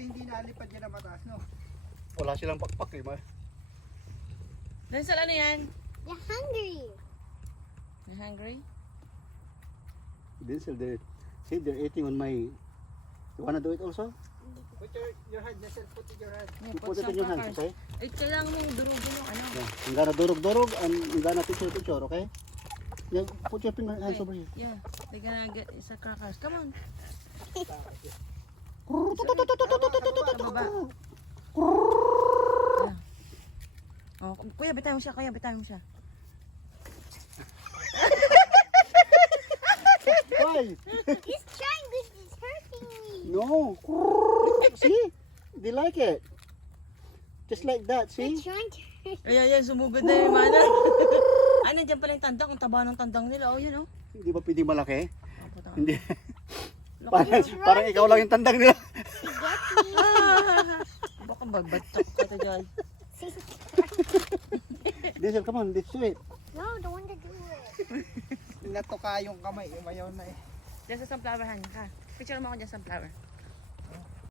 Buti hindi nalipad yan na mataas, no? Wala silang pakpak eh. Denzel, ano yan? You're hungry. You hungry? Denzel, they're eating on my... You wanna do it also? Put your hand, Nesel, put in your hand. Yeah, You put put it some in your hands, crackers. okay? Eh, kailangan mong durugin yung ano. Yeah. I'm gonna durug-durug and I'm gonna picture, okay? Yeah, put your hands Okay. over here. Yeah, they're gonna get it's a crackers. Come on. Sa baba. Oh, kuya, bitawan mo siya. Kuya, bitawan mo siya. Why? He's trying, but he's hurting me. No. See? They like it. Just like that, see? He's trying to hurt me. Ayan, sumugod na yung mana. Ay, nandiyan pala yung tandang. Ang taba ng tandang nila. Oh, yun, oh. Hindi ba pwedeng malaki? Oh, putang- Hindi. Laki, Parang, oh. parang ikaw lang yung tandang nila. Baka bagbatok ka to dyan. Denzel, come on, let's do it. No, don't want to do it. Natuka yung kamay, umayaw na eh. Diyan sa sunflower hand ka. Picture mo ako dyan sa sunflower.